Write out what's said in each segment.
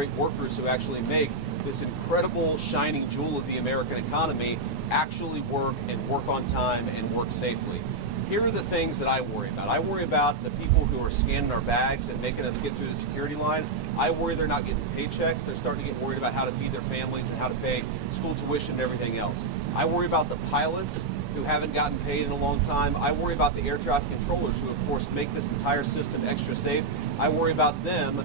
great workers who actually make this incredible shining jewel of the American economy actually work and work on time and work safely. Here are the things that I worry about. I worry about the people who are scanning our bags and making us get through the security line. I worry they're not getting paychecks. They're starting to get worried about how to feed their families and how to pay school tuition and everything else. I worry about the pilots who haven't gotten paid in a long time. I worry about the air traffic controllers who, of course, make this entire system extra safe. I worry about them,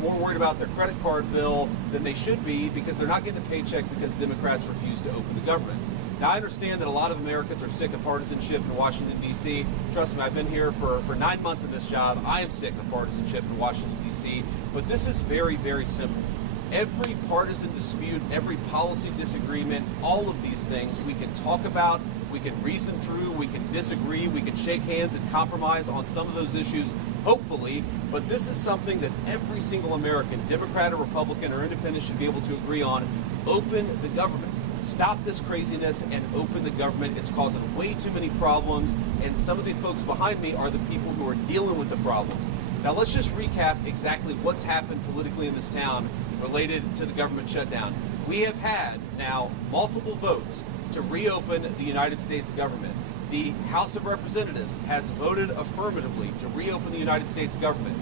more worried about their credit card bill than they should be because they're not getting a paycheck because Democrats refuse to open the government. Now, I understand that a lot of Americans are sick of partisanship in Washington, D.C. Trust me, I've been here for 9 months in this job. I am sick of partisanship in Washington, D.C. But this is very, very simple. Every partisan dispute, every policy disagreement, all of these things we can talk about, we can reason through, we can disagree, we can shake hands and compromise on some of those issues, hopefully, but this is something that every single American, Democrat or Republican or Independent, should be able to agree on. Open the government. Stop this craziness and open the government. It's causing way too many problems, and some of these folks behind me are the people who are dealing with the problems. Now let's just recap exactly what's happened politically in this town related to the government shutdown. We have had now multiple votes to reopen the United States government. The House of Representatives has voted affirmatively to reopen the United States government.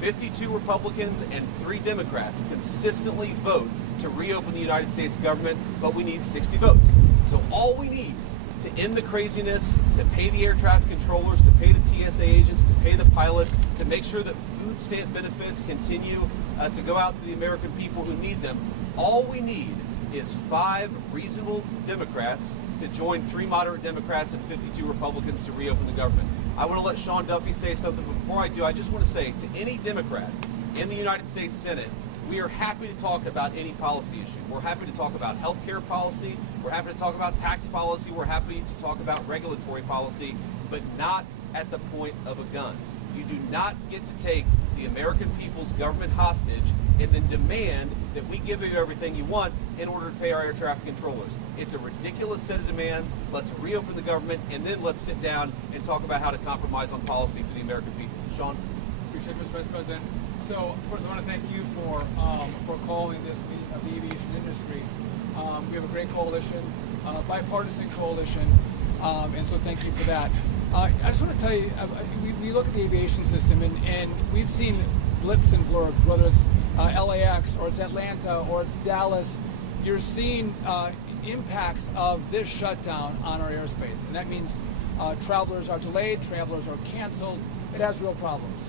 52 Republicans and 3 Democrats consistently vote to reopen the United States government, but we need 60 votes. So all we need to end the craziness, to pay the air traffic controllers, to pay the TSA agents, to pay the pilots, to make sure that food stamp benefits continue to go out to the American people who need them, all we need is 5 reasonable Democrats to join 3 moderate Democrats and 52 Republicans to reopen the government. I want to let Sean Duffy say something, but before I do, I just want to say to any Democrat in the United States Senate, we are happy to talk about any policy issue. We're happy to talk about health care policy. We're happy to talk about tax policy. We're happy to talk about regulatory policy, but not at the point of a gun. You do not get to take the American people's government hostage and then demand that we give you everything you want in order to pay our air traffic controllers. It's a ridiculous set of demands. Let's reopen the government, and then let's sit down and talk about how to compromise on policy for the American people. Sean? Appreciate it, Mr. Vice President. So first I want to thank you for calling this meeting of the aviation industry. We have a great coalition, bipartisan coalition, and so thank you for that. I just want to tell you, we look at the aviation system and we've seen blips and blurbs, whether it's LAX or it's Atlanta or it's Dallas. You're seeing impacts of this shutdown on our airspace, and that means travelers are delayed, travelers are canceled. It has real problems.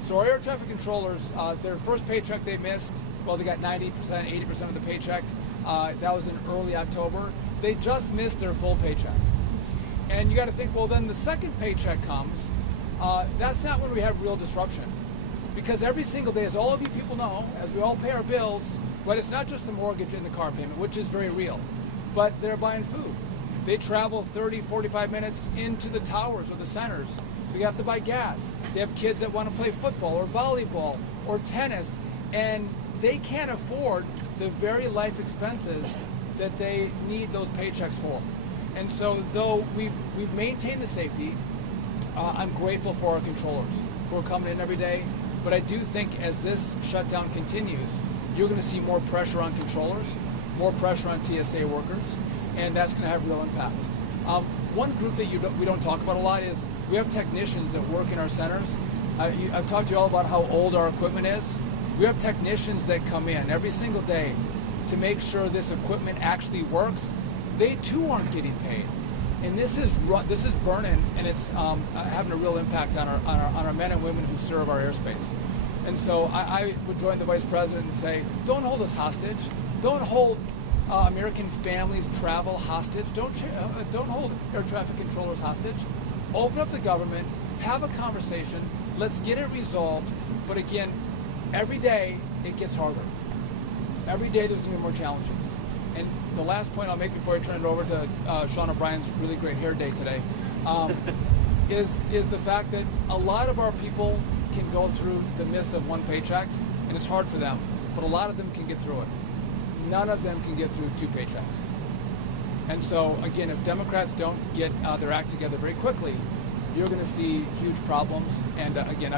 So our air traffic controllers, their first paycheck they missed, well, they got 90%, 80% of the paycheck. That was in early October. They just missed their full paycheck. And you got to think, well, then the second paycheck comes. That's not when we have real disruption. Because every single day, as all of you people know, as we all pay our bills, but it's not just the mortgage and the car payment, which is very real, but they're buying food. They travel 30, 45 minutes into the towers or the centers, so you have to buy gas. They have kids that want to play football or volleyball or tennis, and they can't afford the very life expenses that they need those paychecks for. And so though we've maintained the safety, I'm grateful for our controllers who are coming in every day. But I do think as this shutdown continues, you're going to see more pressure on controllers, more pressure on TSA workers, and that's going to have real impact. One group that we don't talk about a lot is we have technicians that work in our centers. I've talked to you all about how old our equipment is. We have technicians that come in every single day to make sure this equipment actually works. They too aren't getting paid. And this is burning, and it's having a real impact on our men and women who serve our airspace. And so I would join the Vice President and say, don't hold us hostage. Don't hold American families' travel hostage. Don't hold air traffic controllers hostage. Open up the government, have a conversation, let's get it resolved. But again, every day it gets harder. Every day there's going to be more challenges. And the last point I'll make before I turn it over to Sean O'Brien's really great hair day today is the fact that a lot of our people can go through the miss of one paycheck, and it's hard for them, but a lot of them can get through it. None of them can get through 2 paychecks. And so, again, if Democrats don't get their act together very quickly, you're going to see huge problems. And again,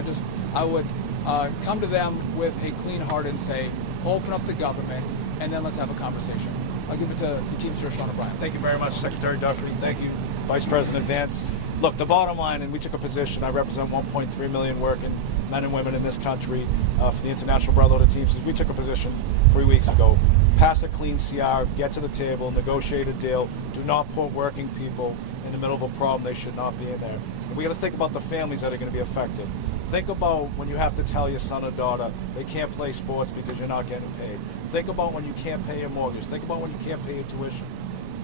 I would come to them with a clean heart and say, open up the government, and then let's have a conversation. I'll give it to the Teamster Sean O'Brien. Thank you very much, Secretary Duffy. Thank you, Vice President Vance. Look, the bottom line, and we took a position, I represent 1.3 million working men and women in this country for the International Brotherhood of Teamsters. We took a position 3 weeks ago. Pass a clean CR, get to the table, negotiate a deal. Do not put working people in the middle of a problem they should not be in there. And we got to think about the families that are going to be affected. Think about when you have to tell your son or daughter they can't play sports because you're not getting paid. Think about when you can't pay your mortgage. Think about when you can't pay your tuition.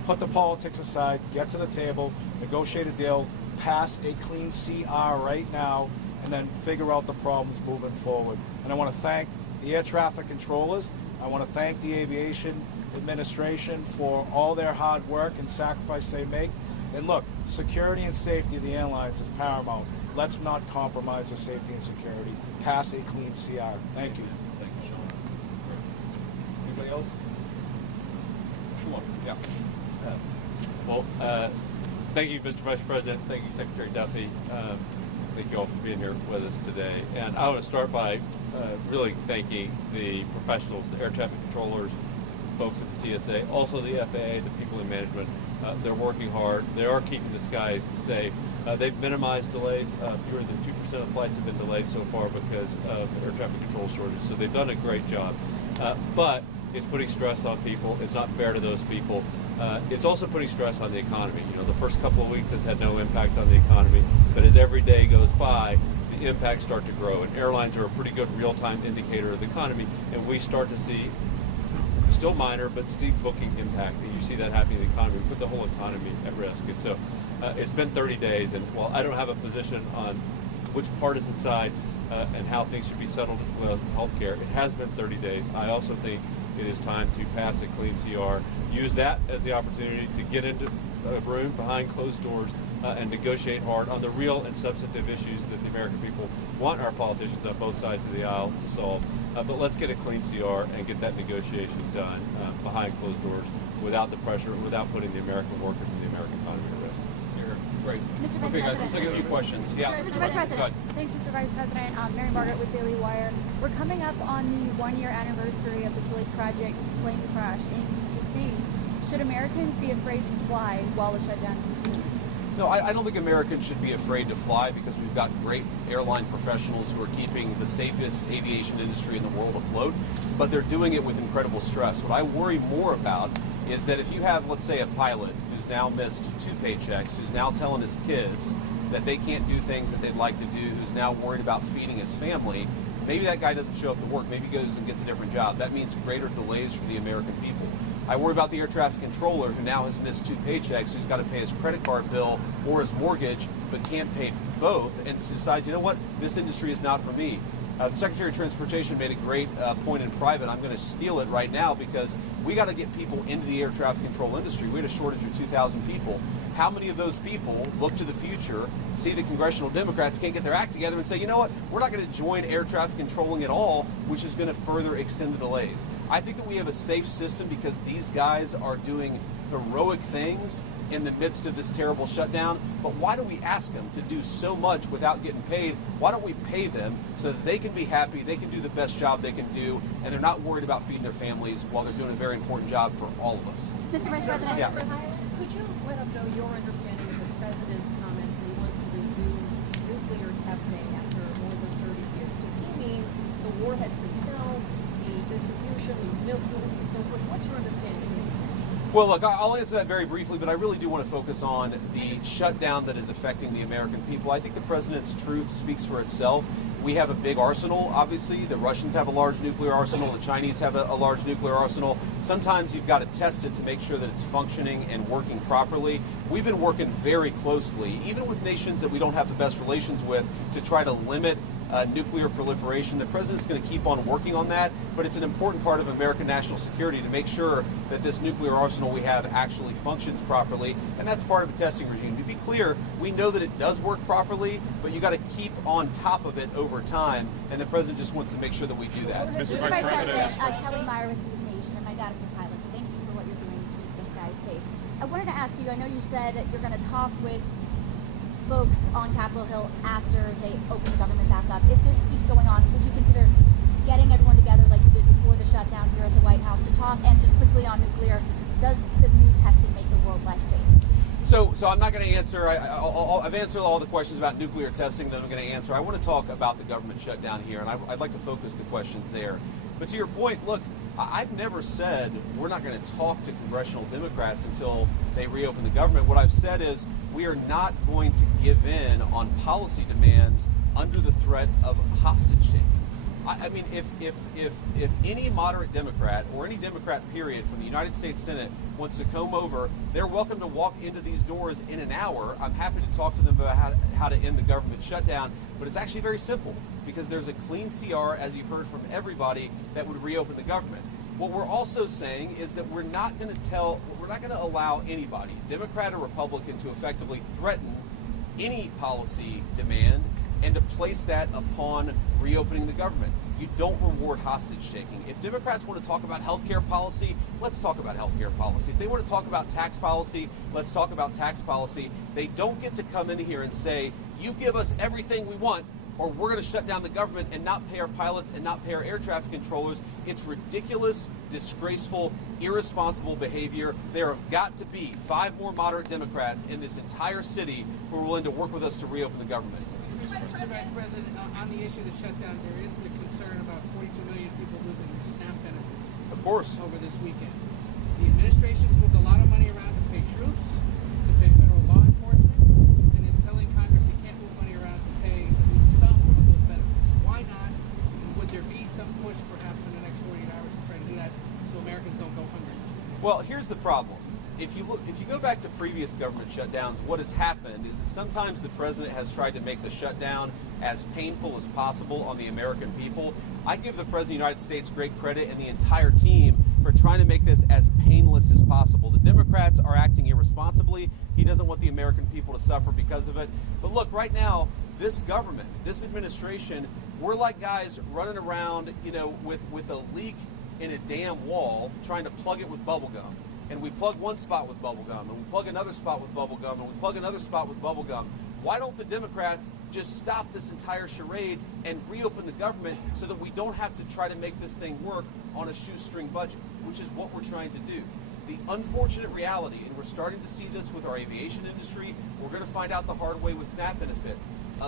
Put the politics aside, get to the table, negotiate a deal, pass a clean CR right now, and then figure out the problems moving forward. And I want to thank the air traffic controllers. I want to thank the Aviation Administration for all their hard work and sacrifice they make. And look, security and safety of the airlines is paramount. Let's not compromise the safety and security. Pass a clean CR. Thank you. Thank you, Sean. Anybody else? Come on. Yeah. Thank you, Mr. Vice President. Thank you, Secretary Duffy. Thank you all for being here with us today. And I want to start by really thanking the professionals, the air traffic controllers, folks at the TSA, also the FAA, the people in management. They're working hard. They are keeping the skies safe. They've minimized delays. Fewer than 2% of flights have been delayed so far because of air traffic control shortage. So they've done a great job. But it's putting stress on people. It's not fair to those people. It's also putting stress on the economy. You know, the first couple of weeks has had no impact on the economy, but as every day goes by, the impacts start to grow. And airlines are a pretty good real-time indicator of the economy, and we start to see, still minor, but steep booking impact. And you see that happening in the economy. We put the whole economy at risk. And so it's been 30 days, and while I don't have a position on which partisan side and how things should be settled with healthcare, it has been 30 days. I also think it is time to pass a clean CR. Use that as the opportunity to get into a room behind closed doors and negotiate hard on the real and substantive issues that the American people want our politicians on both sides of the aisle to solve. But let's get a clean CR and get that negotiation done behind closed doors without the pressure, without putting the American workers and the American economy at risk. Great. Mr. Vice Okay, guys, President. we'll take a few questions. Yeah. Mr. Vice President. Thanks, Mr. Vice President. Mary Margaret with Daily Wire. We're coming up on the 1-year anniversary of this really tragic plane crash in D.C. Should Americans be afraid to fly while the shutdown continues? No, I don't think Americans should be afraid to fly because we've got great airline professionals who are keeping the safest aviation industry in the world afloat, but they're doing it with incredible stress. What I worry more about is that if you have, let's say, a pilot who's now missed 2 paychecks, who's now telling his kids that they can't do things that they'd like to do, who's now worried about feeding his family, maybe that guy doesn't show up to work, maybe he goes and gets a different job. That means greater delays for the American people. I worry about the air traffic controller who now has missed 2 paychecks, who's got to pay his credit card bill or his mortgage, but can't pay both, and decides, you know what, this industry is not for me. The Secretary of Transportation made a great point in private. I'm going to steal it right now because we got to get people into the air traffic control industry. We had a shortage of 2,000 people. How many of those people look to the future, see the congressional Democrats can't get their act together and say, you know what, we're not going to join air traffic controlling at all, which is going to further extend the delays. I think that we have a safe system because these guys are doing heroic things in the midst of this terrible shutdown, but why do we ask them to do so much without getting paid? Why don't we pay them so that they can be happy, they can do the best job they can do, and they're not worried about feeding their families while they're doing a very important job for all of us? Mr. Vice President. Yeah. Could you let us know your understanding of the President's comments that he wants to resume nuclear testing after more than 30 years? Does he mean the warheads themselves, the distribution, the missiles, and so forth? What's your understanding of his intention? Well, look, I'll answer that very briefly, but I really do want to focus on the shutdown that is affecting the American people. I think the President's truth speaks for itself. We have a big arsenal, obviously. The Russians have a large nuclear arsenal. The Chinese have a large nuclear arsenal. Sometimes you've got to test it to make sure that it's functioning and working properly. We've been working very closely, even with nations that we don't have the best relations with, to try to limit nuclear proliferation. The President's going to keep on working on that, but it's an important part of American national security to make sure that this nuclear arsenal we have actually functions properly, and that's part of a testing regime. To be clear, we know that it does work properly, but you got to keep on top of it over time, and the President just wants to make sure that we do that. Mr. Vice President, Kelly Meyer with News Nation, and my dad is a pilot, so thank you for what you're doing to keep this guy safe. I wanted to ask you, I know you said that you're going to talk with folks on Capitol Hill after they open the government back up. If this keeps going on, would you consider getting everyone together like you did before the shutdown here at the White House to talk? And just quickly on nuclear, does the new testing make the world less safe? So I'm not going to answer. I've answered all the questions about nuclear testing that I'm going to answer. I want to talk about the government shutdown here, and I'd like to focus the questions there. But to your point, look, I've never said we're not going to talk to congressional Democrats until they reopen the government. What I've said is we are not going to give in on policy demands under the threat of hostage taking. I mean, if any moderate Democrat or any Democrat period from the United States Senate wants to come over, they're welcome to walk into these doors in an hour. I'm happy to talk to them about how to end the government shutdown, but it's actually very simple because there's a clean CR, as you heard from everybody, that would reopen the government. What we're also saying is that we're not going to allow anybody, Democrat or Republican, to effectively threaten any policy demand and to place that upon reopening the government. You don't reward hostage taking. If Democrats want to talk about healthcare policy, let's talk about healthcare policy. If they want to talk about tax policy, let's talk about tax policy. They don't get to come in here and say, you give us everything we want, or we're going to shut down the government and not pay our pilots and not pay our air traffic controllers. It's ridiculous, disgraceful, irresponsible behavior. There have got to be 5 more moderate Democrats in this entire city who are willing to work with us to reopen the government. Mr. Vice President, on the issue of the shutdown, there is the concern about 42 million people losing their SNAP benefits. Of course. Over this weekend. The administration's moved a lot of money around to pay troops, to pay federal law enforcement, and is telling Congress he can't move money around to pay at least some of those benefits. Why not? And would there be some push perhaps in the next 48 hours to try to do that so Americans don't go hungry? Well, here's the problem. If you go back to previous government shutdowns, what has happened is that sometimes the president has tried to make the shutdown as painful as possible on the American people. I give the President of the United States great credit and the entire team for trying to make this as painless as possible. The Democrats are acting irresponsibly. He doesn't want the American people to suffer because of it. But look, right now, this government, this administration, we're like guys running around, with a leak in a damn wall, trying to plug it with bubble gum. And we plug one spot with bubble gum, and we plug another spot with bubble gum, and we plug another spot with bubble gum. Why don't the Democrats just stop this entire charade and reopen the government so that we don't have to try to make this thing work on a shoestring budget, which is what we're trying to do. The unfortunate reality, and we're starting to see this with our aviation industry, we're going to find out the hard way with SNAP benefits.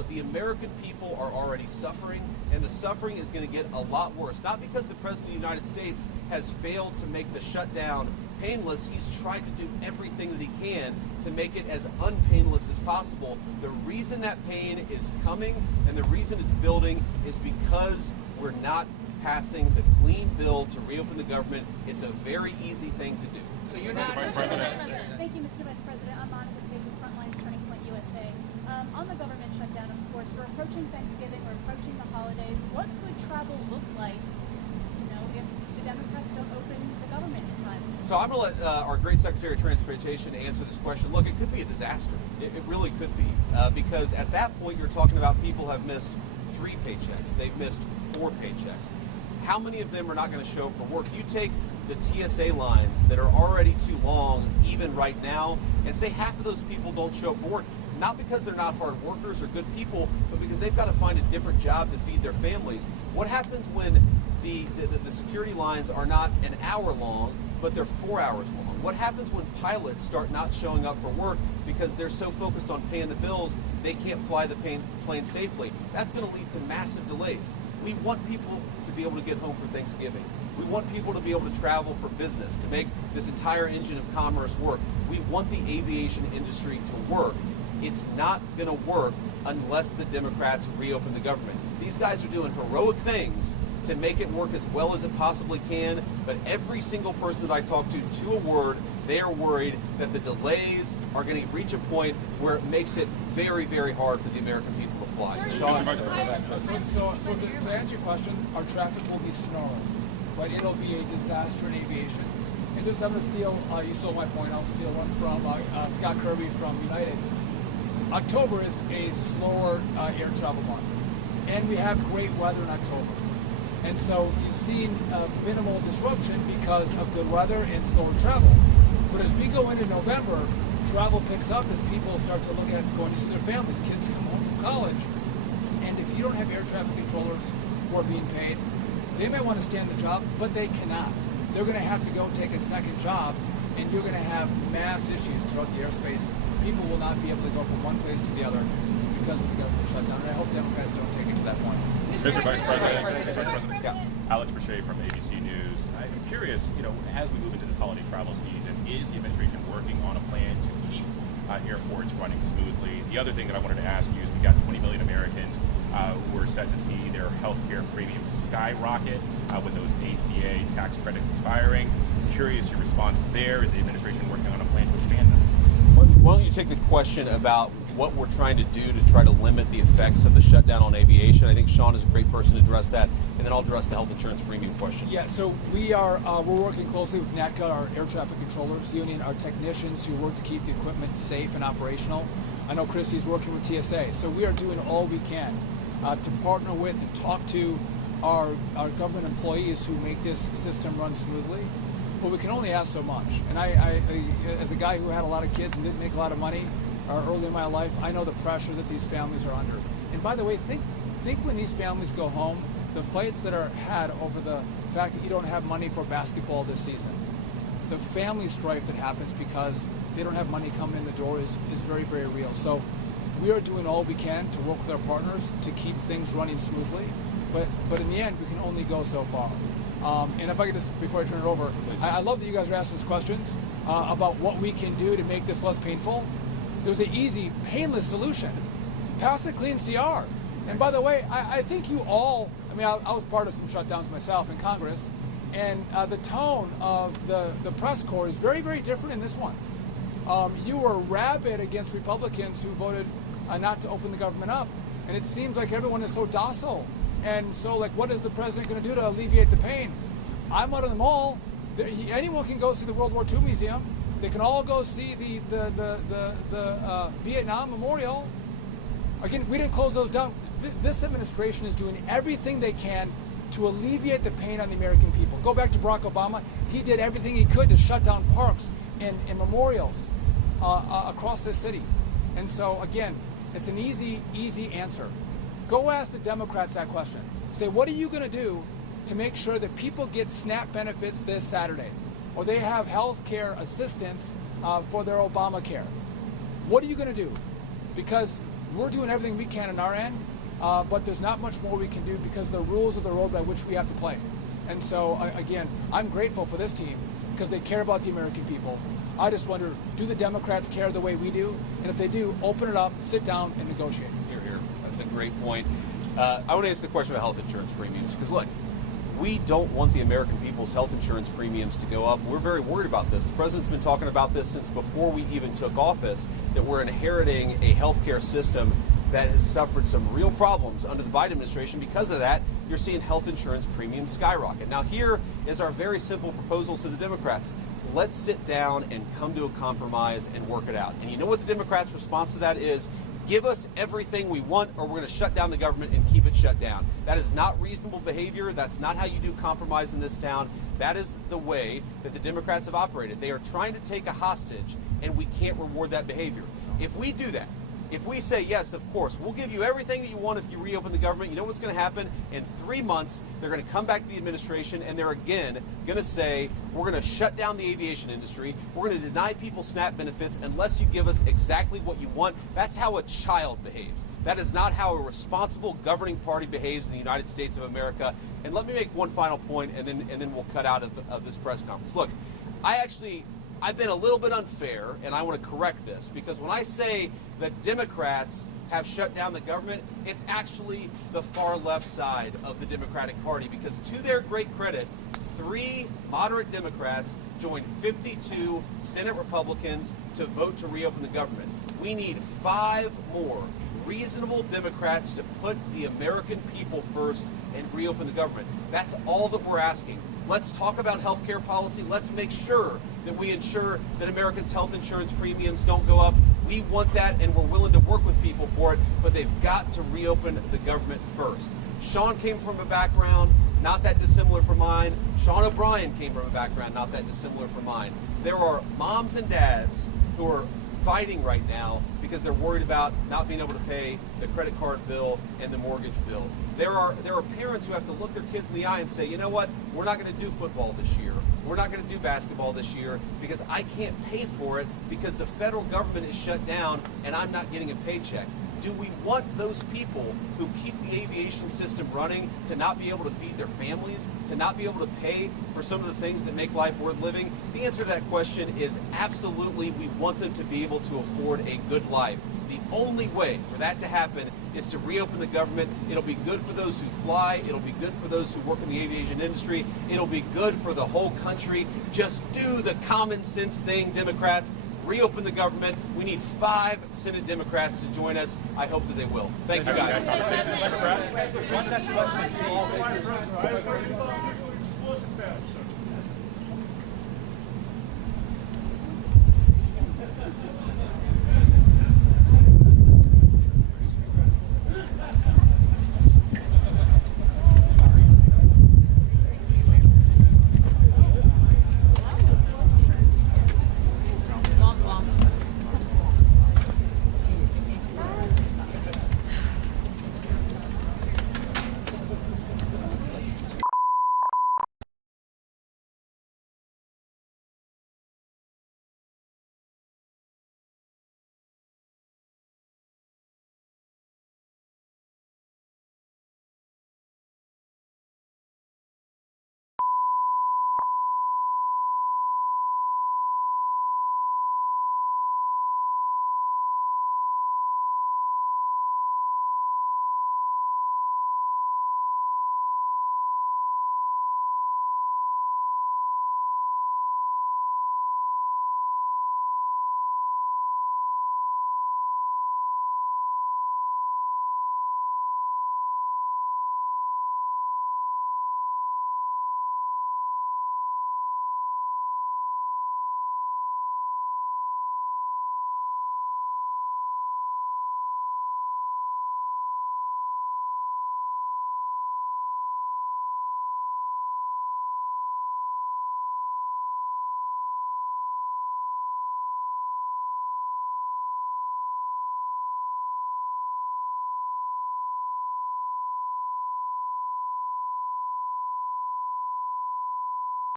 The American people are already suffering, and the suffering is going to get a lot worse. Not because the President of the United States has failed to make the shutdown painless. He's tried to do everything that he can to make it as unpainless as possible. The reason that pain is coming and the reason it's building is because we're not passing the clean bill to reopen the government. It's a very easy thing to do. So you're not... Thank you, Mr. Vice President. I'm Monica Page with Frontlines Turning Point USA. On the government shutdown, of course, we're approaching Thanksgiving, we're approaching the holidays. What could travel look like, if the Democrats don't open the government in time? So I'm going to let our great Secretary of Transportation answer this question. Look, it could be a disaster. It really could be. Because at that point, you're talking about people have missed 3 paychecks. They've missed 4 paychecks. How many of them are not going to show up for work? You take the TSA lines that are already too long, even right now, and say half of those people don't show up for work. Not because they're not hard workers or good people, but because they've got to find a different job to feed their families. What happens when the security lines are not an hour long, but they're 4 hours long? What happens when pilots start not showing up for work because they're so focused on paying the bills, they can't fly the plane safely? That's going to lead to massive delays. We want people to be able to get home for Thanksgiving. We want people to be able to travel for business, to make this entire engine of commerce work. We want the aviation industry to work. It's not going to work unless the Democrats reopen the government. These guys are doing heroic things to make it work as well as it possibly can, but every single person that I talk to a word, they are worried that the delays are going to reach a point where it makes it very, very hard for the American people to fly. So to answer your question, our traffic will be snarling, right? It'll be a disaster in aviation. And just I'm going to steal, you stole my point, I'll steal one from Scott Kirby from United. October is a slower air travel month, and we have great weather in October. And so you've seen minimal disruption because of good weather and slower travel. But as we go into November, travel picks up as people start to look at going to see their families. Kids come home from college. And if you don't have air traffic controllers who are being paid, they may want to stay on the job, but they cannot. They're going to have to go take a second job, and you're going to have mass issues throughout the airspace. People will not be able to go from one place to the other because of the government shutdown. And I hope Democrats don't take it to that point. Mr. Vice President, Alex Boucher from ABC News. I'm curious, as we move into this holiday travel season, is the administration working on a plan to keep airports running smoothly? The other thing that I wanted to ask you is we got 20 million Americans who are set to see their health care premiums skyrocket with those ACA tax credits expiring. Curious your response there. Is the administration working on a plan to expand them? Why don't you take the question about what we're trying to do to try to limit the effects of the shutdown on aviation? I think Sean is a great person to address that, and then I'll address the health insurance premium question. Yeah, so we're working closely with NATCA, our air traffic controllers union, our technicians who work to keep the equipment safe and operational. I know Christy's working with TSA, so we are doing all we can to partner with and talk to our government employees who make this system run smoothly. But we can only ask so much. And I as a guy who had a lot of kids and didn't make a lot of money early in my life, I know the pressure that these families are under. And by the way, think when these families go home, the fights that are had over the fact that you don't have money for basketball this season, the family strife that happens because they don't have money coming in the door is very, very real. So we are doing all we can to work with our partners to keep things running smoothly. But in the end, we can only go so far. And if I could just, before I turn it over, I love that you guys are asking us questions about what we can do to make this less painful. There's an easy, painless solution. Pass a clean CR. And by the way, I think you all, I was part of some shutdowns myself in Congress, and the tone of the press corps is very, very different in this one. You were rabid against Republicans who voted not to open the government up, and it seems like everyone is so docile. And so, what is the president going to do to alleviate the pain? I'm out of them all. Anyone can go see the World War II Museum. They can all go see the Vietnam Memorial. Again, we didn't close those down. This administration is doing everything they can to alleviate the pain on the American people. Go back to Barack Obama. He did everything he could to shut down parks and memorials across this city. And so, again, it's an easy answer. Go ask the Democrats that question. Say, what are you going to do to make sure that people get SNAP benefits this Saturday? Or they have health care assistance for their Obamacare? What are you going to do? Because we're doing everything we can on our end, but there's not much more we can do because the rules of the road by which we have to play. And so, again, I'm grateful for this team because they care about the American people. I just wonder, do the Democrats care the way we do? And if they do, open it up, sit down, and negotiate. Here. That's a great point. I want to ask the question about health insurance premiums because, look, we don't want the American people's health insurance premiums to go up. We're very worried about this. The president's been talking about this since before we even took office, that we're inheriting a healthcare system that has suffered some real problems under the Biden administration. Because of that, you're seeing health insurance premiums skyrocket. Now, here is our very simple proposal to the Democrats. Let's sit down and come to a compromise and work it out. And you know what the Democrats' response to that is? Give us everything we want or we're going to shut down the government and keep it shut down. That is not reasonable behavior. That's not how you do compromise in this town. That is the way that the Democrats have operated. They are trying to take a hostage, and we can't reward that behavior. If we do that, if we say, yes, of course, we'll give you everything that you want if you reopen the government, you know what's going to happen? In 3 months, they're going to come back to the administration, and they're again going to say, we're going to shut down the aviation industry. We're going to deny people SNAP benefits unless you give us exactly what you want. That's how a child behaves. That is not how a responsible governing party behaves in the United States of America. And let me make one final point, and then we'll cut out of this press conference. Look, I've been a little bit unfair, and I want to correct this, because when I say that Democrats have shut down the government, it's actually the far left side of the Democratic Party, because to their great credit, 3 moderate Democrats joined 52 Senate Republicans to vote to reopen the government. We need 5 more reasonable Democrats to put the American people first and reopen the government. That's all that we're asking. Let's talk about health care policy. Let's make sure that we ensure that Americans' health insurance premiums don't go up. We want that, and we're willing to work with people for it, but they've got to reopen the government first. Sean came from a background not that dissimilar from mine. Sean O'Brien came from a background not that dissimilar from mine. There are moms and dads who are fighting right now because they're worried about not being able to pay the credit card bill and the mortgage bill. There are parents who have to look their kids in the eye and say, you know what, we're not going to do football this year. We're not going to do basketball this year because I can't pay for it because the federal government is shut down and I'm not getting a paycheck. Do we want those people who keep the aviation system running to not be able to feed their families, to not be able to pay for some of the things that make life worth living? The answer to that question is absolutely. We want them to be able to afford a good life. The only way for that to happen is to reopen the government. It'll be good for those who fly. It'll be good for those who work in the aviation industry. It'll be good for the whole country. Just do the common sense thing, Democrats. Reopen the government. We need 5 Senate Democrats to join us. I hope that they will. Thank you, guys. Democrats. One next question.